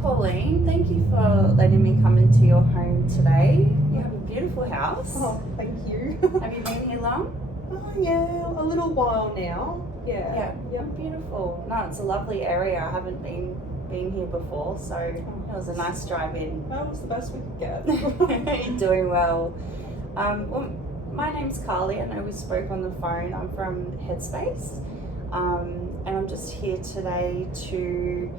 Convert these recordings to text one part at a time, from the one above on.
Pauline, thank you for letting me come into your home today. You have a beautiful house. Oh, thank you. Have you been here long? Oh, yeah, a little while now. Yeah. Beautiful. No, it's a lovely area. I haven't been here before, so it was a nice drive in. That was the best we could get. You're doing well. Well, my name's Carly. I know we spoke on the phone. I'm from Headspace, and I'm just here today to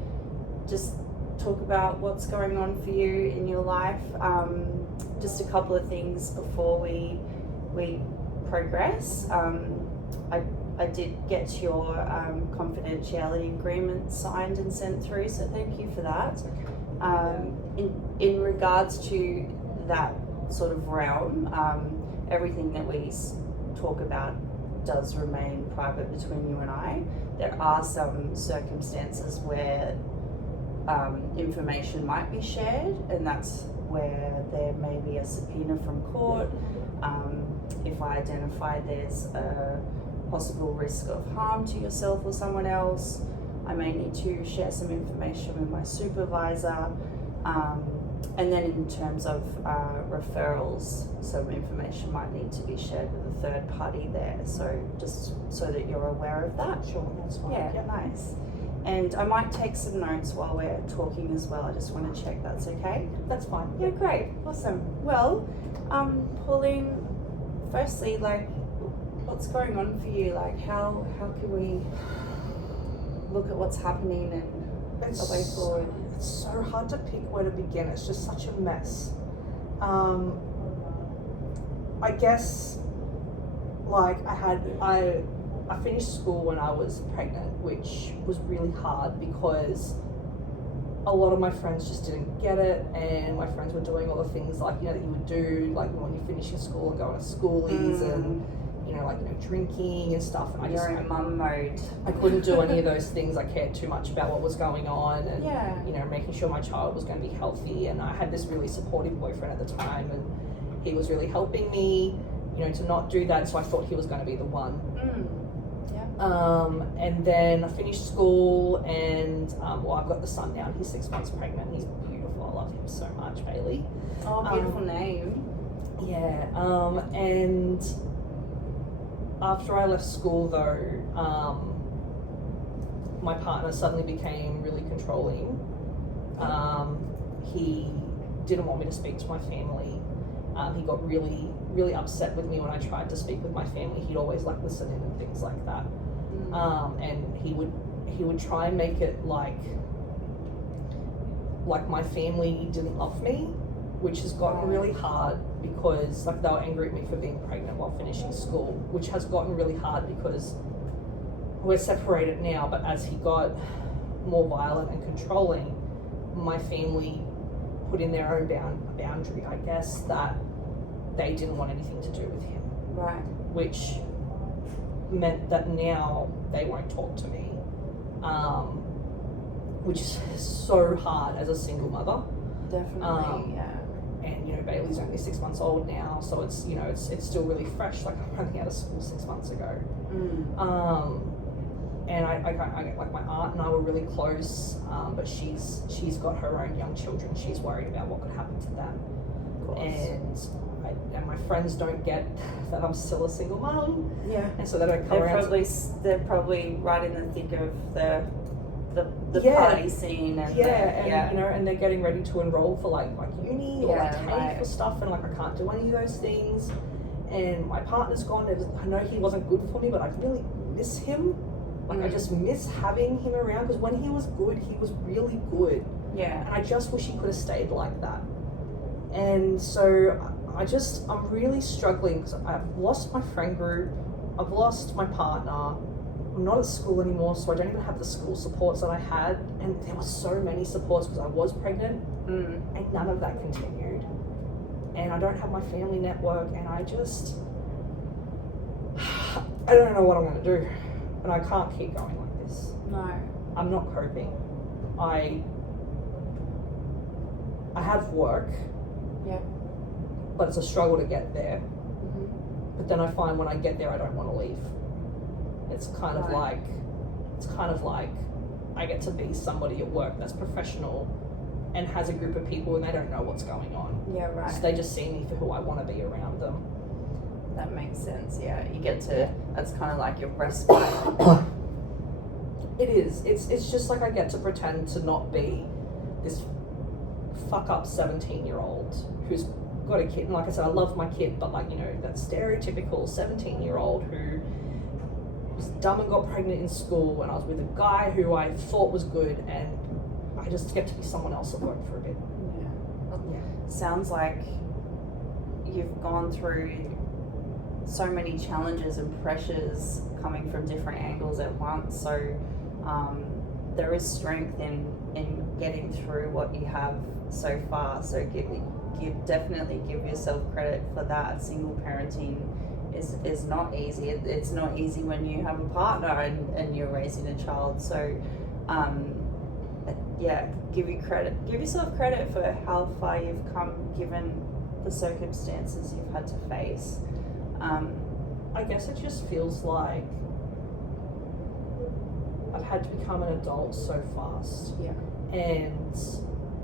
just talk about what's going on for you in your life. Just a couple of things before we progress. I did get your confidentiality agreement signed and sent through, so thank you for that. In regards to that sort of realm, everything that we talk about does remain private between you and I. There are some circumstances where information might be shared, and that's where there may be a subpoena from court. If I identify there's a possible risk of harm to yourself or someone else, I may need to share some information with my supervisor. And then in terms of referrals, some information might need to be shared with a third party there. So just so that you're aware of that. Sure, that's fine. Yeah, nice. And I might take some notes while we're talking as well. I just want to check that's okay. That's fine. Yeah, great. Awesome. Well, Pauline, firstly, what's going on for you? How can we look at what's happening and the way forward? It's so hard to pick where to begin. It's just such a mess. I guess I finished school when I was pregnant, which was really hard because a lot of my friends just didn't get it, and my friends were doing all the things that you would do when you finish your school and go to schoolies and drinking and stuff. And You're in mum mode. I couldn't do any of those things. I cared too much about what was going on, and making sure my child was going to be healthy. And I had this really supportive boyfriend at the time, and he was really helping me, to not do that. So I thought he was going to be the one. And then I finished school, and I've got the son now, and he's 6 months pregnant. He's beautiful. I love him so much, Bailey. Oh, beautiful name. Yeah. And after I left school, though, my partner suddenly became really controlling. He didn't want me to speak to my family. He got really, really upset with me when I tried to speak with my family. He'd always listen in and things like that. And he would try and make it like my family didn't love me, which has gotten really hard because they were angry at me for being pregnant while finishing school, which has gotten really hard because we're separated now. But as he got more violent and controlling, my family put in their own boundary, I guess, that they didn't want anything to do with him. Right. Which meant that now they won't talk to me, which is so hard as a single mother. Definitely, yeah. And Bailey's only 6 months old now, so it's it's still really fresh. I'm only out of school 6 months ago. And I get my aunt and I were really close, but she's got her own young children. She's worried about what could happen to them. Of course. And my friends don't get that I'm still a single mom. Yeah. And so they don't come around. They're probably right in the thick of the party scene and and they're getting ready to enroll for like uni or TAFE for stuff, and I can't do any of those things. And my partner's gone. I know he wasn't good for me, but I really miss him. I just miss having him around, because when he was good, he was really good. Yeah. And I just wish he could have stayed like that. And so I'm really struggling because I've lost my friend group, I've lost my partner, I'm not at school anymore, so I don't even have the school supports that I had. And there were so many supports because I was pregnant, and none of that continued. And I don't have my family network, and I don't know what I'm going to do. And I can't keep going like this. No. I'm not coping. I have work. Yeah. But it's a struggle to get there. But then I find when I get there, I don't want to leave. It's kind of like I get to be somebody at work that's professional, and has a group of people and they don't know what's going on. Yeah, right. So they just see me for who I want to be around them. That makes sense. Yeah, you get to. That's kind of like your respite. It is. It's just like I get to pretend to not be this fuck up 17-year-old who's got a kid. And like I said, I love my kid, but like, you know, that stereotypical 17-year-old who was dumb and got pregnant in school, and I was with a guy who I thought was good, and I just get to be someone else at work for a bit. Yeah. Sounds like you've gone through so many challenges and pressures coming from different angles at once. So there is strength in getting through what you have so far. So definitely give yourself credit for that. Single parenting is not easy. It's not easy when you have a partner and you're raising a child. So give yourself credit for how far you've come given the circumstances you've had to face. I guess it just feels like I've had to become an adult so fast. Yeah. And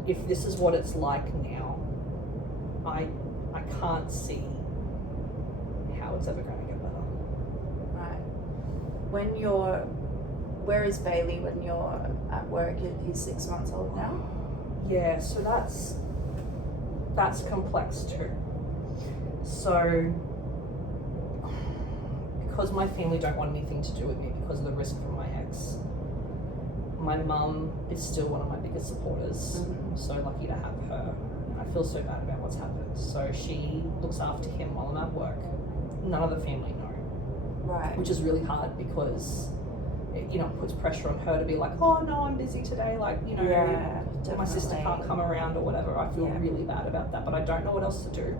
if this is what it's like now, I can't see how it's ever going to get better. Right. Where is Bailey when you're at work? He's 6 months old now? Yeah, so that's complex too. So because my family don't want anything to do with me because of the risk from my ex, my mum is still one of my biggest supporters. Mm-hmm. So lucky to have her. And I feel so bad about what's happened. So she looks after him while I'm at work. None of the family know. Right. Which is really hard because it, you know, puts pressure on her to be like, oh no, I'm busy today. Like, you know, my sister can't come around or whatever. I feel really bad about that, but I don't know what else to do.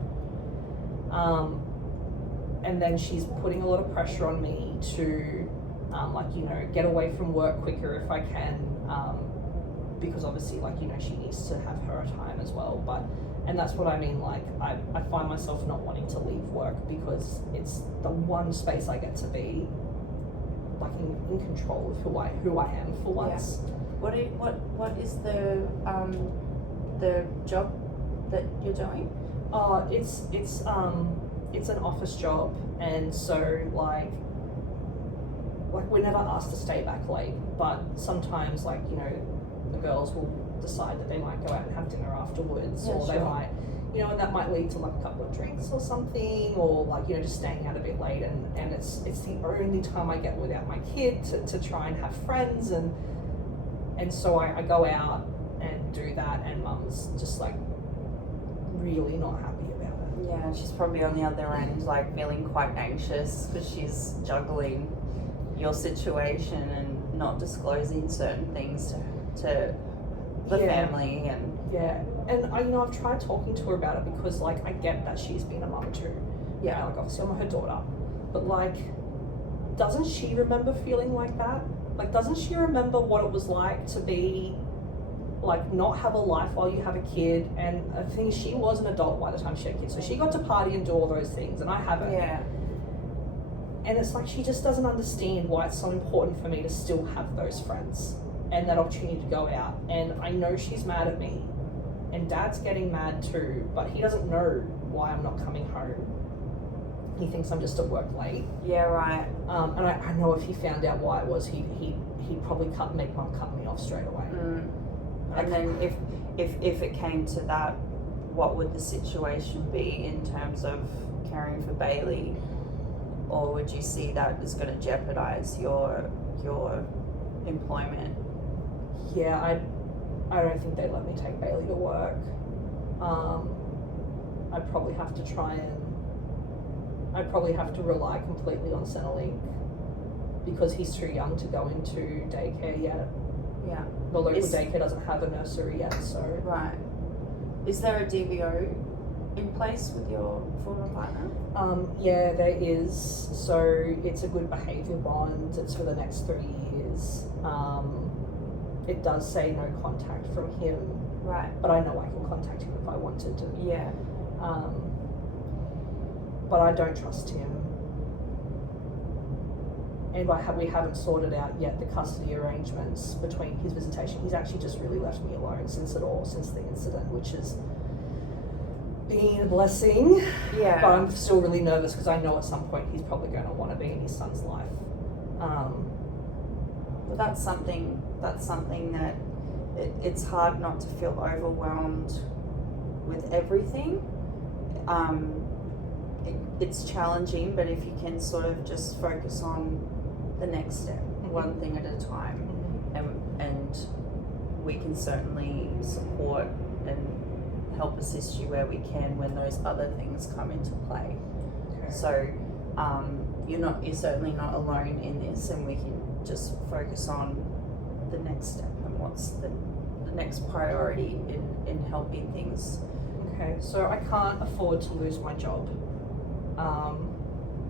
And then she's putting a lot of pressure on me to, like, you know, get away from work quicker if I can, because obviously, like, you know, she needs to have her time as well. And that's what I mean, like, I find myself not wanting to leave work because it's the one space I get to be, like, in control of who I am for once. Yeah. What is the job that you're doing? It's an office job, and so like we're never asked to stay back late, but sometimes, like, you know, the girls will decide that they might go out and have dinner afterwards, or they might, you know, and that might lead to like a couple of drinks or something, or like, you know, just staying out a bit late, and it's the only time I get without my kid to try and have friends, and so I go out and do that, and mum's just like really not happy about it. Yeah, she's probably on the other end, like feeling quite anxious because she's juggling your situation and not disclosing certain things to the family. And I've tried talking to her about it because, like, I get that she's been a mum too. Yeah, like, obviously I'm her daughter, but like, doesn't she remember feeling like that? Like, doesn't she remember what it was like to be, like, not have a life while you have a kid? And I think she was an adult by the time she had kids, so she got to party and do all those things, and I haven't. Yeah. And it's like she just doesn't understand why it's so important for me to still have those friends and that opportunity to go out. And I know she's mad at me, and Dad's getting mad too, but he doesn't know why I'm not coming home. He thinks I'm just at work late. Yeah, right. And I know if he found out why it was, he'd probably make Mum cut me off straight away. And then if it came to that, what would the situation be in terms of caring for Bailey? Or would you see that as going to jeopardize your employment? Yeah, I don't think they'd let me take Bailey to work. I'd probably have to rely completely on Centrelink because he's too young to go into daycare yet. Yeah. The local daycare doesn't have a nursery yet, so. Right. Is there a DVO in place with your former partner? Yeah, there is. So it's a good behaviour bond. It's for the next 3 years. It does say no contact from him. Right. But I know I can contact him if I wanted to. Yeah. But I don't trust him. and we haven't sorted out yet the custody arrangements between his visitation. He's actually just really left me alone since the incident, which has been a blessing. Yeah. But I'm still really nervous because I know at some point he's probably going to want to be in his son's life. But that's something that it's hard not to feel overwhelmed with everything. It's challenging, but if you can sort of just focus on the next step, one thing at a time, and we can certainly support and help assist you where we can when those other things come into play. Okay. So you're certainly not alone in this, and we can just focus on the next step and what's the next priority in helping things. Okay, so I can't afford to lose my job,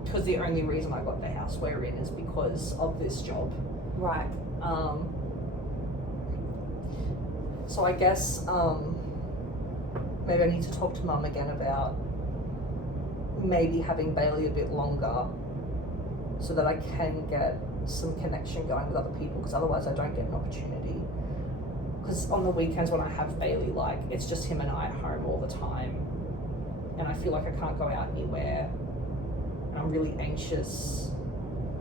because the only reason I got the house we're in is because of this job. Right. So I guess maybe I need to talk to Mum again about maybe having Bailey a bit longer so that I can get some connection going with other people, because otherwise I don't get an opportunity. Because on the weekends when I have Bailey, like, it's just him and I at home all the time, and I feel like I can't go out anywhere, and I'm really anxious,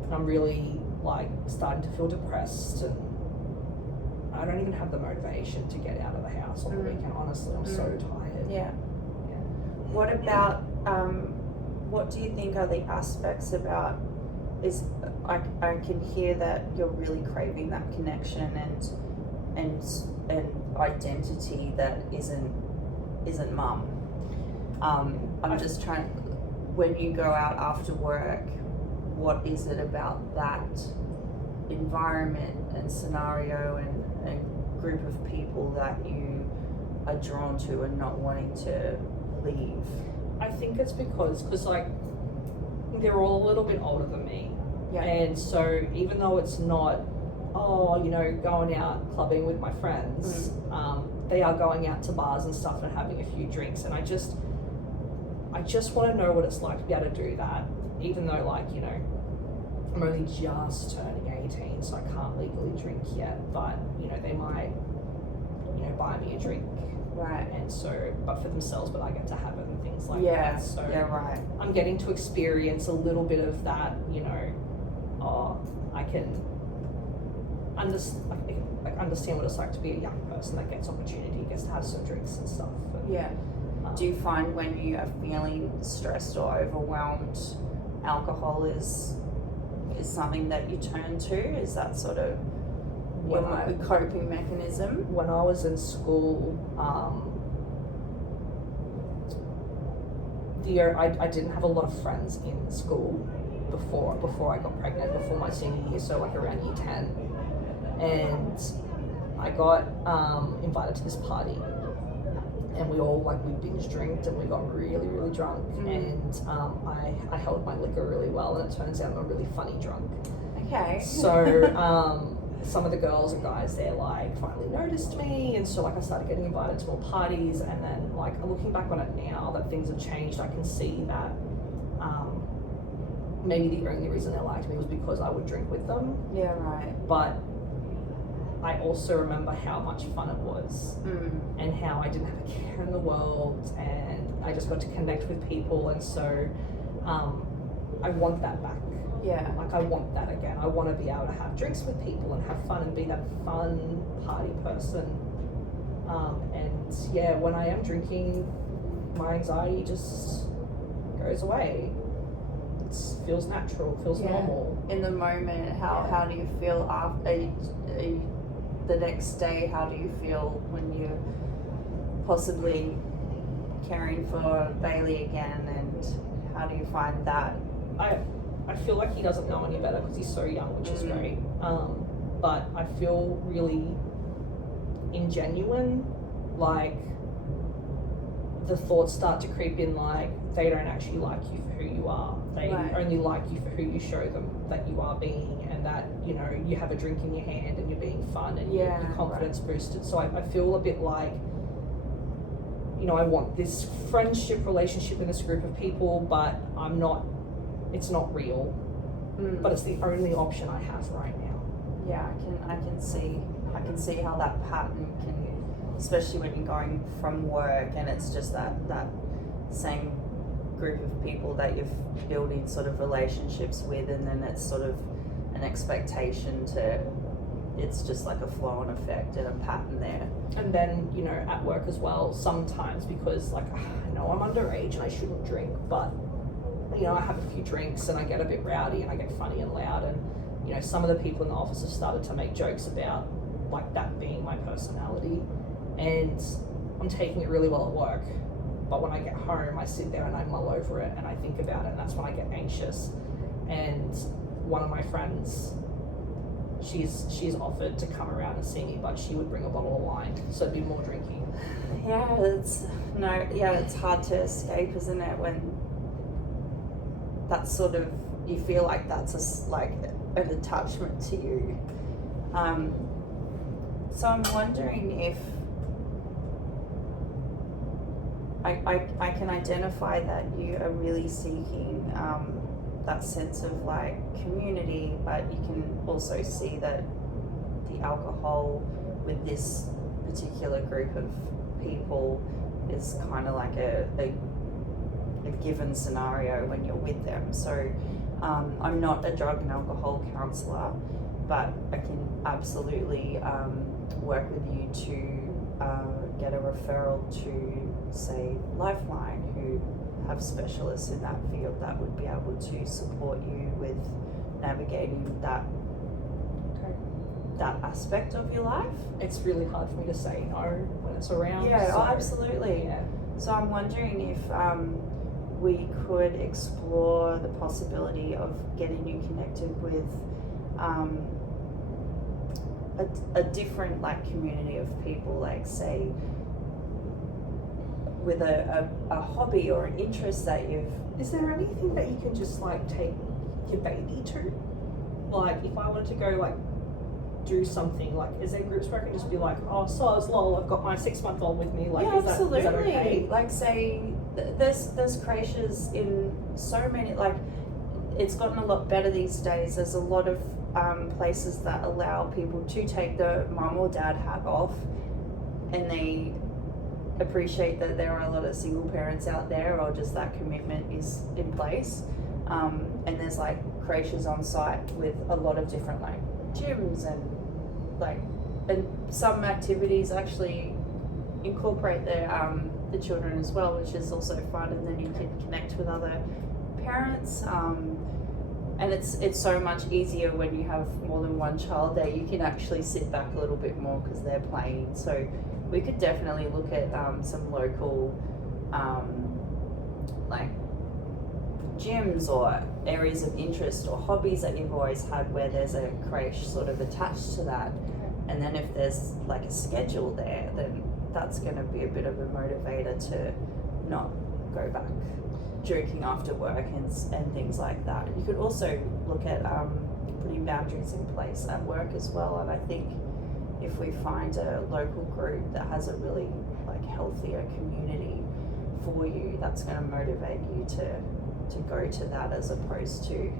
and I'm really like starting to feel depressed, and I don't even have the motivation to get out of the house on the weekend. Honestly, I'm so tired. Yeah. What about what do you think are the aspects about I can hear that you're really craving that connection and identity that isn't Mum. I'm just trying, when you go out after work, what is it about that environment and scenario and group of people that you are drawn to and not wanting to leave? I think it's because like they're all a little bit older than me. Yeah. And so even though it's not, going out clubbing with my friends, they are going out to bars and stuff and having a few drinks, and I just want to know what it's like to be able to do that, even though, like, I'm only just turning 18, so I can't legally drink yet, but they might buy me a drink, right? And so, but for themselves, but I get to have it and things like yeah, that. So yeah, right. I'm getting to experience a little bit of that, I can understand what it's like to be a young person that gets opportunity, gets to have some drinks and stuff. And, yeah. Do you find when you are feeling stressed or overwhelmed, alcohol is something that you turn to? Is that sort of a coping mechanism? When I was in school, I didn't have a lot of friends in school before I got pregnant, before my senior year, so like around year 10. And I got invited to this party, and we all we binge drinked and we got really, really drunk. And I held my liquor really well, and it turns out I'm a really funny drunk. Okay. So some of the girls and guys there finally noticed me, and so I started getting invited to more parties. And then looking back on it now that things have changed, I can see that maybe the only reason they liked me was because I would drink with them. Yeah, right. But I also remember how much fun it was, and how I didn't have a care in the world, and I just got to connect with people, and so I want that back. Yeah. I want that again. I want to be able to have drinks with people and have fun and be that fun party person. And yeah, when I am drinking, my anxiety just goes away. It feels natural, feels normal. In the moment, how do you feel after the next day? How do you feel when you're possibly caring for Bailey again, and how do you find that? I feel like he doesn't know any better because he's so young, which is great. But I feel really ingenuine, the thoughts start to creep in, they don't actually like you for who you are. They only like you for who you show them that you are being, and that, you have a drink in your hand and you're being fun and your confidence boosted. So I feel a bit I want this friendship relationship in this group of people, but it's not real. but it's the only option I have right now. Yeah, I can see how that pattern can, especially when you're going from work and it's just that same group of people that you've building sort of relationships with, and then it's sort of an expectation to, it's just like a flow-on effect and a pattern there. And then, you know, at work as well, sometimes, because like I know I'm underage and I shouldn't drink, but you know, I have a few drinks and I get a bit rowdy and I get funny and loud, and you know, some of the people in the office have started to make jokes about like that being my personality, and I'm taking it really well at work, but when I get home I sit there and I mull over it and I think about it, and that's when I get anxious. And one of my friends, she's offered to come around and see me, but she would bring a bottle of wine, so it'd be more drinking. Yeah, it's hard to escape, isn't it, when that's sort of, you feel like that's like an attachment to you. So I'm wondering if I can identify that you are really seeking that sense of like community, but you can also see that the alcohol with this particular group of people is kind of like a given scenario when you're with them. So I'm not a drug and alcohol counsellor, but I can absolutely work with you to get a referral to, say, Lifeline, who have specialists in that field that would be able to support you with navigating that aspect of your life. It's really hard for me to say no when it's around. Yeah, so, absolutely. Yeah. So I'm wondering if we could explore the possibility of getting you connected with a different like community of people, like say with a hobby or an interest that you've... Is there anything that you can just like take your baby to? Like if I wanted to go like do something, like is there groups where I can just be like, oh soz lol, I've got my 6-month-old with me, like yeah, is absolutely. That okay? Like say there's creches in so many, like it's gotten a lot better these days. There's a lot of places that allow people to take the mum or dad hat off, and they appreciate that there are a lot of single parents out there, or just that commitment is in place. And there's like creches on site with a lot of different like gyms and some activities actually incorporate the children as well, which is also fun, and then you can connect with other parents. And it's so much easier when you have more than one child there. You can actually sit back a little bit more because they're playing. So we could definitely look at some local like gyms or areas of interest or hobbies that you've always had where there's a creche sort of attached to that. And then if there's like a schedule there, then that's going to be a bit of a motivator to not go back drinking after work and things like that. You could also look at putting boundaries in place at work as well. And I think if we find a local group that has a really like healthier community for you, that's going to motivate you to go to that as opposed to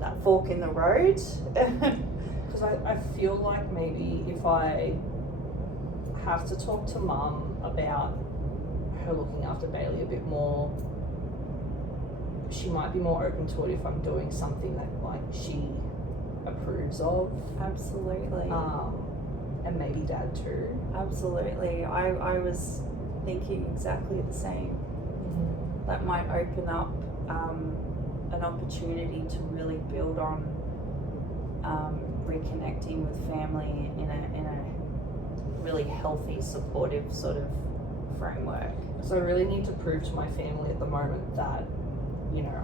that fork in the road. Because I feel like maybe if I have to talk to mum about her looking after Bailey a bit more, she might be more open to it if I'm doing something that like she approves of. Absolutely. And maybe dad too. Absolutely. I was thinking exactly the same. Mm-hmm. That might open up an opportunity to really build on reconnecting with family in a really healthy, supportive sort of framework. So I really need to prove to my family at the moment that, you know,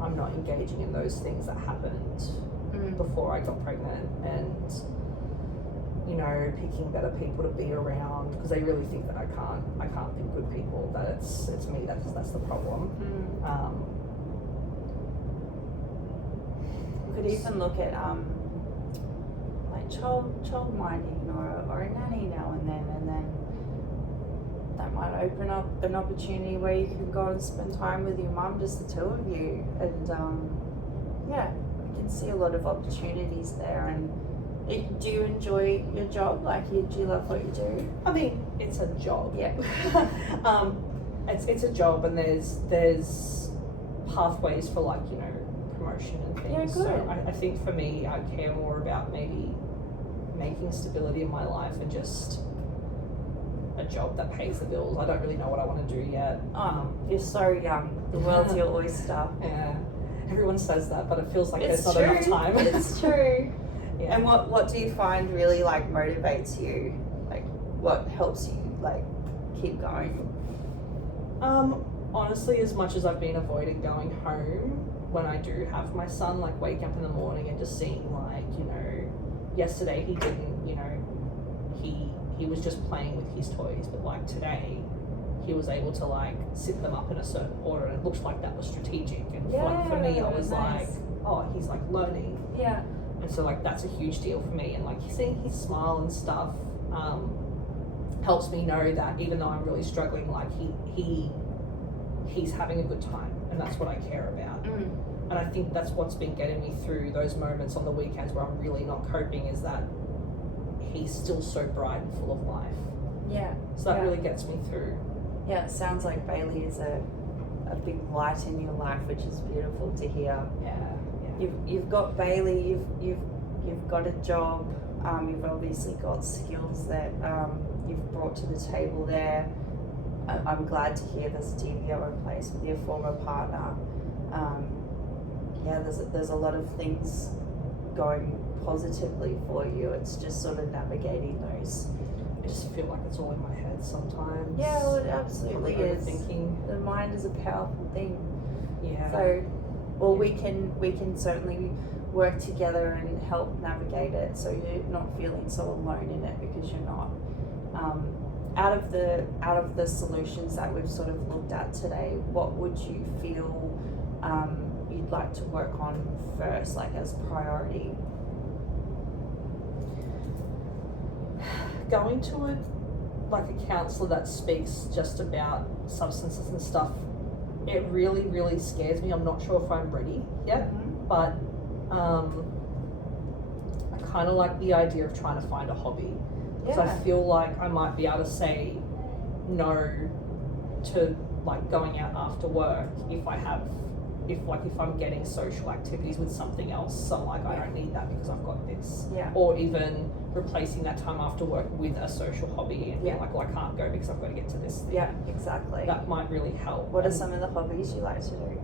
I'm not engaging in those things that happened before I got pregnant, and you know, picking better people to be around, because they really think that I can't pick good people, that it's me that's the problem. We could even look at like child minding or a nanny now and then that might open up an opportunity where you can go and spend time with your mum, just the two of you, and yeah, I can see a lot of opportunities there. And do you enjoy your job? Like, do you love what you do? I mean, it's a job. Yeah. It's a job, and there's pathways for, like, you know, promotion and things. Yeah, good. So I think for me, I care more about maybe making stability in my life and just a job that pays the bills. I don't really know what I want to do yet. You're so young. The world's your oyster. Yeah, everyone says that, but it feels like It's there's not enough true. time. It's true. Yeah. And what do you find really, like, motivates you? Like, what helps you, like, keep going? Honestly, as much as I've been avoiding going home, when I do have my son, like, waking up in the morning and just seeing, like, you know, yesterday he didn't, you know, he was just playing with his toys, but, like, today he was able to, like, sit them up in a certain order, and it looks like that was strategic. And for me, I was nice. like, oh, he's, like, learning. Yeah. And so, like, that's a huge deal for me. And, like, seeing his smile and stuff helps me know that even though I'm really struggling, like, he's having a good time, and that's what I care about. And I think that's what's been getting me through those moments on the weekends where I'm really not coping, is that he's still so bright and full of life. Yeah. So that really gets me through. Yeah, it sounds like Bailey is a big light in your life, which is beautiful to hear. Yeah. You've got Bailey. You've got a job. You've obviously got skills that you've brought to the table there. I'm glad to hear there's a DVO in place with your former partner. There's a lot of things going positively for you. It's just sort of navigating those. I just feel like it's all in my head sometimes. Yeah, well, it absolutely Probably is. overthinking. The mind is a powerful thing. Yeah. So, well, we can certainly work together and help navigate it, so you're not feeling so alone in it, because you're not. Out of the solutions that we've sort of looked at today, what would you feel you'd like to work on first, like as priority? Going to a counsellor that speaks just about substances and stuff, it really, really scares me. I'm not sure if I'm ready yet, but I kind of like the idea of trying to find a hobby, because I feel like I might be able to say no to, like, going out after work if I'm getting social activities with something else. So I'm like, I don't need that because I've got this. Yeah. Or even replacing that time after work with a social hobby, and being like, well, I can't go because I've got to get to this thing. Yeah, exactly. That might really help. What are some of the hobbies you like to do?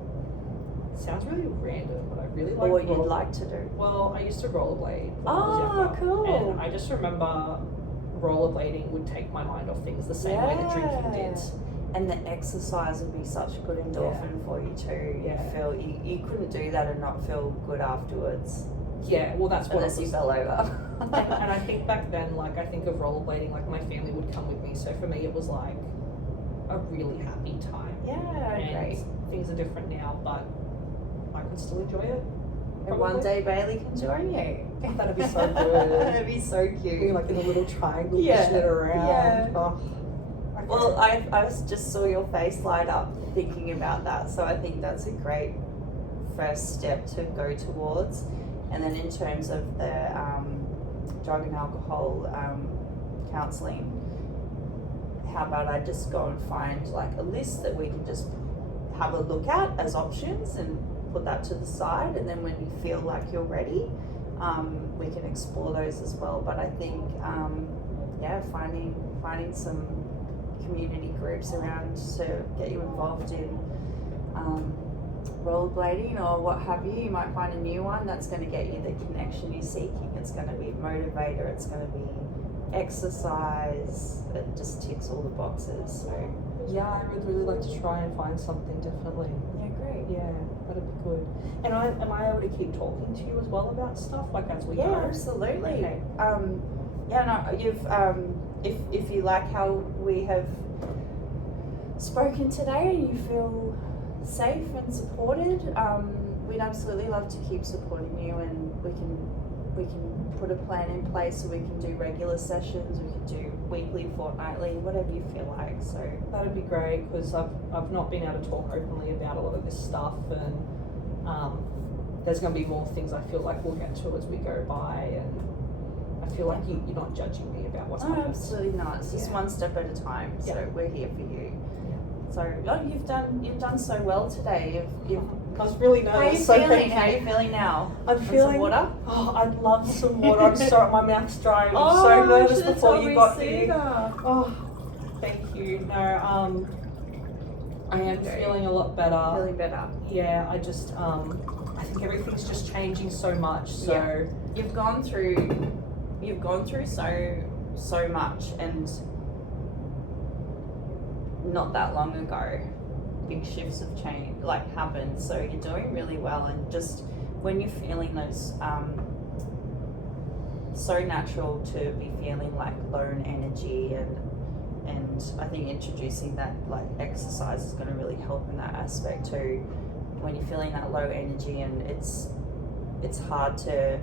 It sounds really random, but I really like. Or what you'd like to do? Well, I used to rollerblade when I was Oh, younger, cool. and I just remember rollerblading would take my mind off things the same way that drinking did. And the exercise would be such a good endorphin for you too. Yeah. You feel you couldn't do that and not feel good afterwards. Yeah, well, that's what Unless you fell over. and I think back then, like, I think of rollerblading, like, my family would come with me, so for me it was like a really happy time. Yeah, And great. things are different now, but I could still enjoy it. And one day Bailey can join you. That'd be so good. That'd be so cute. We're like in a little triangle, Yeah. pushing it around. Yeah. Oh, Well, I just saw your face light up thinking about that, so I think that's a great first step to go towards. And then in terms of the drug and alcohol counselling, how about I just go and find, like, a list that we can just have a look at as options and put that to the side, and then when you feel like you're ready, we can explore those as well. But I think finding some community groups around to get you involved in rollerblading or what have you. You might find a new one that's going to get you the connection you're seeking. It's going to be a motivator, it's going to be exercise. It just ticks all the boxes. So yeah, I would really like to try and find something, definitely. yeah, great. Yeah, that'd be good. And am I able to keep talking to you as well about stuff, like, as we go? Yeah, absolutely. Okay. You've if you like how we have spoken today and you feel safe and supported, we'd absolutely love to keep supporting you, and we can put a plan in place so we can do regular sessions, we can do weekly, fortnightly, whatever you feel like. So That'd be great, because I've not been able to talk openly about a lot of this stuff, and there's going to be more things I feel like we'll get to as we go by, and I feel like you're not judging me about what's happened. Absolutely not. It's just one step at a time. So we're here for you. So you've done so well today. I was really nervous. How are you feeling? How are you feeling now? I'm feeling. Some water? Oh, I'd love some water. I'm sorry, my mouth's dry. I'm so nervous before you got here. Oh, thank you. No, I am feeling a lot better. Feeling better. Yeah, I just I think everything's just changing so much. So you've gone through so much, and not that long ago, big shifts of change happened. So you're doing really well, and just when you're feeling those, so natural to be feeling like low in energy, and I think introducing that exercise is going to really help in that aspect too. When you're feeling that low energy, and it's hard to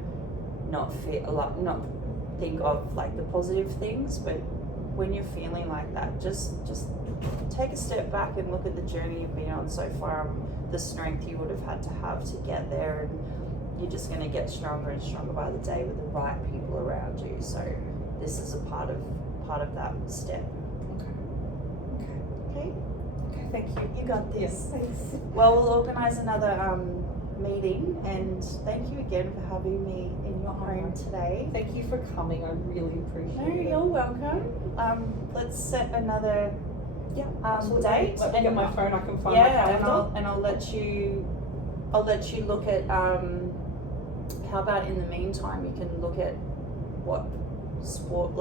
not think of the positive things, but when you're feeling like that, just take a step back and look at the journey you've been on so far, the strength you would have had to get there, and you're just going to get stronger and stronger by the day with the right people around you. So this is a part of that step. Okay, thank you. You got this. Yes, thanks. Well, we'll organise another meeting, and thank you again for having me in your home today. Thank you for coming. I really appreciate it. You're welcome. Let's set another date. Let me get my phone. I can find my calendar. and I'll let you look at. How about in the meantime, you can look at what sport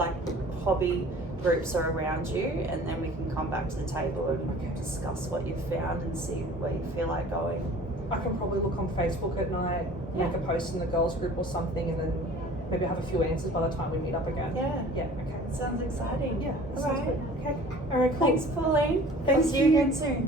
hobby groups are around you, and then we can come back to the table and discuss what you've found and see where you feel like going. I can probably look on Facebook at night, make a post in the girls group or something, and then maybe have a few answers by the time we meet up again. Yeah. Okay. Sounds exciting. Yeah. All Sounds right. good. Okay. All right. Cool. Thanks, Pauline. Thank I'll see you again soon.